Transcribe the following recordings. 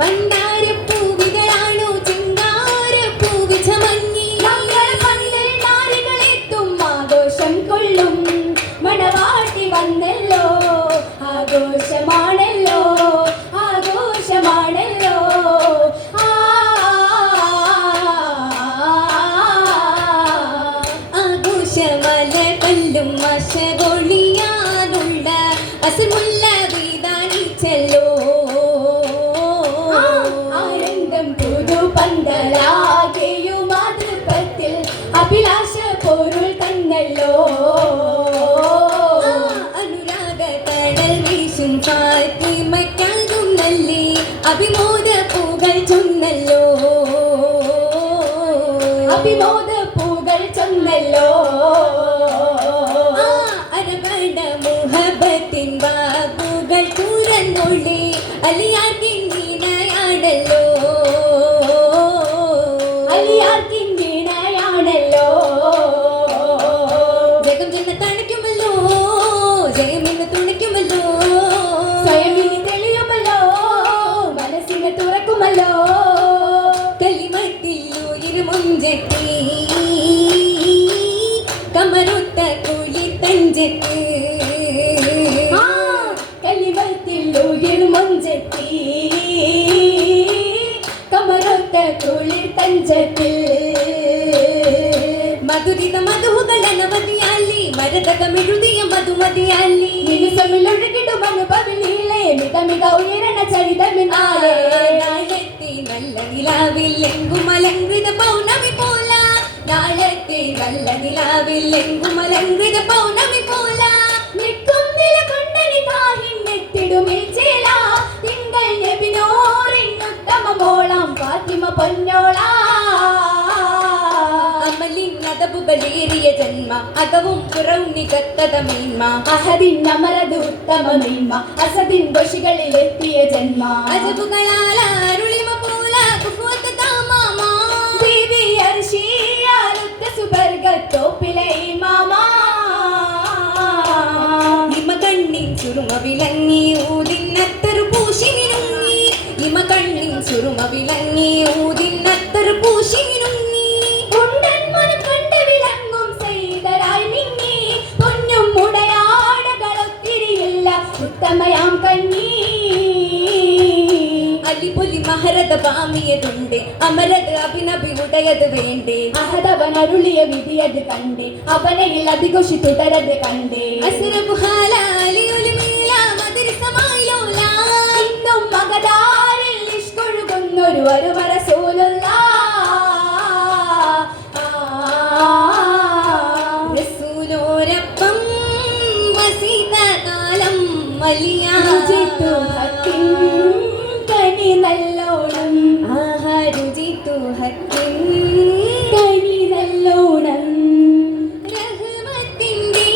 മന്ദാരപ്പൂവികളാണോ ചിങ്കാരപ്പൂവ് ചമഞ്ഞി നാരികളെത്തും ആഘോഷം കൊള്ളും മണവാട്ടി വന്നല്ലോ ആഘോഷമാണല്ലോ ആഘോഷമാണല്ലോ ആഘോഷമല കല്ലും മശകൊളിയാനുള്ള അസമുള്ള വീതാനിച്ചല്ലോ ആനന്ദം പുതു പന്തലാകെയും മാതൃത്വത്തിൽ അഭിലാഷ പൊരുൾ തന്നല്ലോ അനുരാഗ കടൽ വീശും ഫാത്തിമയ്ക്കാകും നല്ലി അഭിമോദ പൂകൾ ചൊന്നല്ലോ അഭിമോദ പൂകൾ ചൊന്നല്ലോ അരവണ മുഹബത്തിൻ ബാബുകൾ തുറന്നൊള്ളി അലിയാർക്കിൻ വീണയാണല്ലോ അലിയാർക്കിൻ വീണയാണല്ലോ ജഗം ജന്ന തണയ്ക്കുമല്ലോ ജയമിന്ന് തുണയ്ക്കുമല്ലോ സ്വയമിനി തെളിയുമല്ലോ മനസ്സിനെ തുറക്കുമല്ലോ കലിമത്തിൽ ഉയരുമുഞ്ചത്തി കമറുത്ത കുളി തഞ്ചത്ത് കലിമത്തിൽ ഉയരുമുഞ്ചത്തി കമറുത്ത കുളി തഞ്ചത്തിൽ മധുരിത മധുകളനവതിയാലി മരതകമെഴുതിയ മധുമതിയാലി നിമിഷമിലൊഴുകിടും അനുഭവിലീലേ മിക മിക ഉയരണ ചരിതമിനാലേ നാളത്തെ നല്ല നിലാവില്ലെങ്കും അലങ്കൃത പൗർണമി പോല നാളത്തെ നല്ല നിലാവില്ലെങ്കും അലങ്കൃത പൗർണമി പോല നിൽക്കും നിലകൊണ്ടനി താഹിൻ നെത്തിടുമിൽ ചേല തിങ്കൾ നബിനോറിനുത്തമമോളാം ഫാത്തിമ പൊന്നോളാ അമലിന്നതബുകളേറിയ ജന്മ അകവും പുറവും നികത്തത മേന്മ അഹദിൻ അമരത് ഉത്തമ മേന്മ അസദിൻ ദോഷികളിലെത്തിയ ജന്മ അജബുകളാല അരുളിമ പോല കുഫുവത്ത് താമാമ ബീബി അർഷിയാലുത്ത സുബർഗത്തോപ്പിലെ ഇമാമ ഇമ കണ്ണിൻ ചുരുമ വിളങ്ങി ഊതിന്നത്തരു പൂശി മിനുങ്ങി ഇമ കണ്ണിൻ ചുരുമ വിളങ്ങി ഊതിന്നത്തരു പൂശി മിനുങ്ങി ഉത്തമയാം കണ്ണീ അലിപൊലി മഹരത പാമിയതുണ്ട് അമരത് അഭിനഭി ഉടയത് വേണ്ടേ അഹദവൻ അരുളിയ വിധിയത് കണ്ടേ അവനയിൽ അതിഘോഷി തുടരത് കണ്ടേ അസുരബുഹാല അലിയൊലി മീല മദരിസമായിലോല ഇന്നും മഗദാരിൽ ഇഷ്കൊഴുകുന്നൊരു വരുവര സോലുള്ള റസൂലോരപ്പം വസീത കാലം വലിയാജിത്തു ഹക്കിൻ കനി നല്ലോണം ആഹാരുജിത്തു ഹക്കിൻ കനി നല്ലോണം റഹ്മത്തിൻ്റെ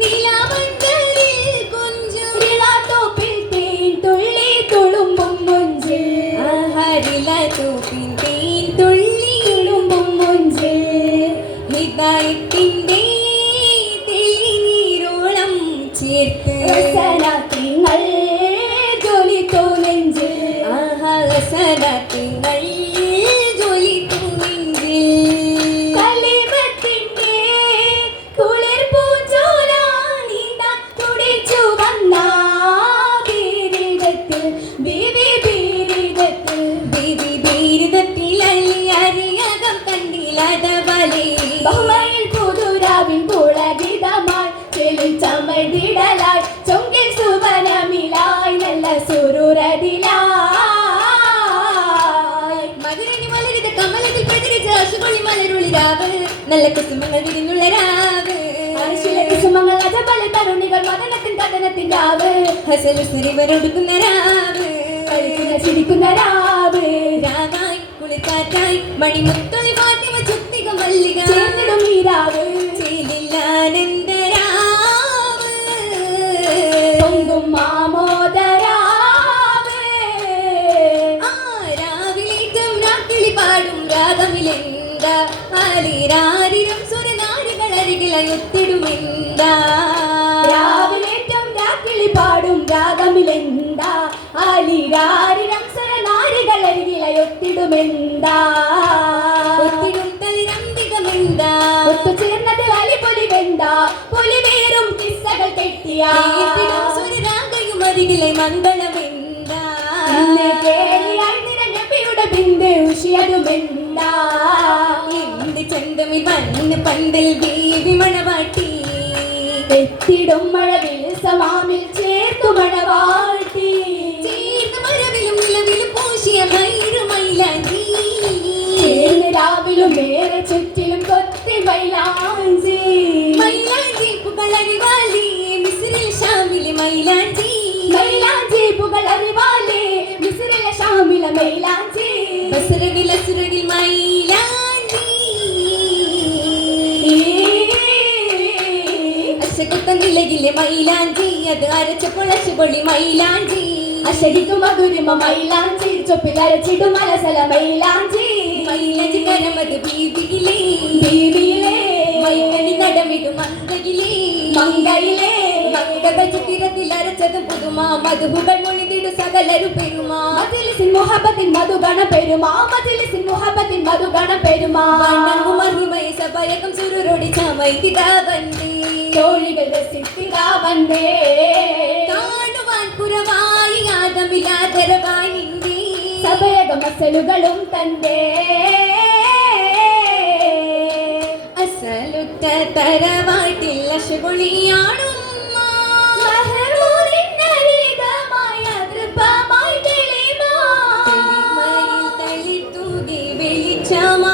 നിലാമണ്ടലിൽ കൊഞ്ചും റിലാത്തോപ്പിൽ തേൻ തുള്ളി തുളുമ്പും മുഞ്ചിൽ ആഹാരിലാത്തോപ്പിൽ തേൻ തുള്ളി തുളുമ്പും മുഞ്ചിൽ ഹിദായത്തിൻ്റെ തെളിനീരോളം ചേർത്ത് സലാത്തിങ്ങൾ ജോലിത്തോ നെഞ്ചിൽ സലാത്തിങ്ങൾ ജോലിത്തോ നെഞ്ചിൽ കലിമത്തിൻ്റെ കുളിർ പൂഞ്ചോല നീന്ത തുടിച്ചു വന്ന ബീരിതത്തിൽ ബീവി ബീരിതത്തിൽ ബീവി ബീരിതത്തിൽ അല്ലി അറിയകം കണ്ടിലതവലേ ബഹുമയിൽ പുതുരാവിൻ പുളകിതമായി ചെളിച്ചമതിടലായി ചൊങ്കിൽ സുവനമിലായി നല്ല സുരൂരതിലായി മധുരനി മലരിത കമലത്തിൽ പ്രചരിച്ച അശുപൊളി മലരുളിരാവ് നല്ല കുസുമങ്ങൾ വിരിഞ്ഞുള്ള രാവ് കുസുമങ്ങൾ അജബല തരുണികൾ മദനത്തിൻ കഥനത്തിൻ രാവ് ഹസലു സിരിവരൊടുക്കുന്ന രാവ് ചിരിക്കുന്ന രാവ് രാവായി കുളിക്കാറ്റായി മണിമുത്തൊളി ഫാത്തിമ ചുത്തിക മല്ലിക ചേർന്നിടും ഈ രാവ് ചേലില്ലാനന്ദരാവ് പൊങ്കും മാമോദരാവ് രാവിലേറ്റം രാക്കിളി പാടും രാഗമിലെന്താ ആലിരാരിരും സുരനാരികൾ അരികിലയൊത്തിടുമെന്താ രാവിലേറ്റം രാക്കിളി പാടും രാഗമിലെന്താ ആലിരാരിരം സുരനാ ഒഴുകുമെന്താ ഒത്തിടും തളിരന്തികമെന്താ ഒത്തുചേർന്നത് അലിപൊലിവെന്താ പുലിവേറും കിസ്സകൾ കെട്ടിയ കേട്ടിടും സ്വരരാഗയും അരികിലെ മംഗളമെന്താ ഇന്ന് കേളിയായി നിറഞ്ഞ പിയുടെ ബിന്ദു ഉഷിയതുമെന്താ എന്ത് ചന്തമിൽ വന്ന് പന്തൽ ദേവി മണവാട്ടി എത്തിടും മഴവിൽ സമാമിൽ ചേർത്തു മണവാട്ടി ചേർന്ന മഴവിലും നിലവിലും പൂശിയ മയിലുമൈലാഞ്ചി രാവിലും ഏറെ ചുറ്റിലും കൊത്തി മൈലാഞ്ചി മൈലാഞ്ചി പുകളറിവാലി മിസ്രിൽ ഷാമിലെ മൈലാഞ്ചി മൈലാഞ്ചി പുകളറിവാലേ മിസ്രിലെ ഷാമിലെ മൈലാഞ്ചി ബസറവിൽ അസുരവിൽ മൈലാഞ്ചി അശകുത്ത നിലയിലെ മൈലാഞ്ചി അത് അരച്ച പൊളച്ചു പൊളി മൈലാഞ്ചി അശകിക്കും മധുരിമ മൈലാഞ്ചി ചൊപ്പിലരച്ചിടും അലസല മൈലാഞ്ചി മൈലാഞ്ചി കരമത് ബീവിയിലേ ബീവിയിലെ മൈകണി നടമിടും മങ്കയിലേ മങ്കയിലെ ചിത്രത്തിൽ അരച്ചതും പുതുമാ മധുഹുകൾ മൊഴിതിടു സകലരും പെരുമാ മജിലിസിൻ മുഹബത്തിൻ മധുഗണ പെരുമാ മജിലിസിൻ മുഹബത്തിൻ മധുഗണ പെരുമാ മഹിമയ സഭയകം സുരരോടി ചമൈത്തികാവന്തേ തോഴികൾ രസിത്തികാവന്തേ കാണുവാൻ പുറമായി ആദമിലാദരവായി സഭയക മസലുകളും തന്റെ അസലുറ്റ തരവാട്ടിൽ അശപൊളിയാണും തളിത്തൂകി വെളിച്ചമാ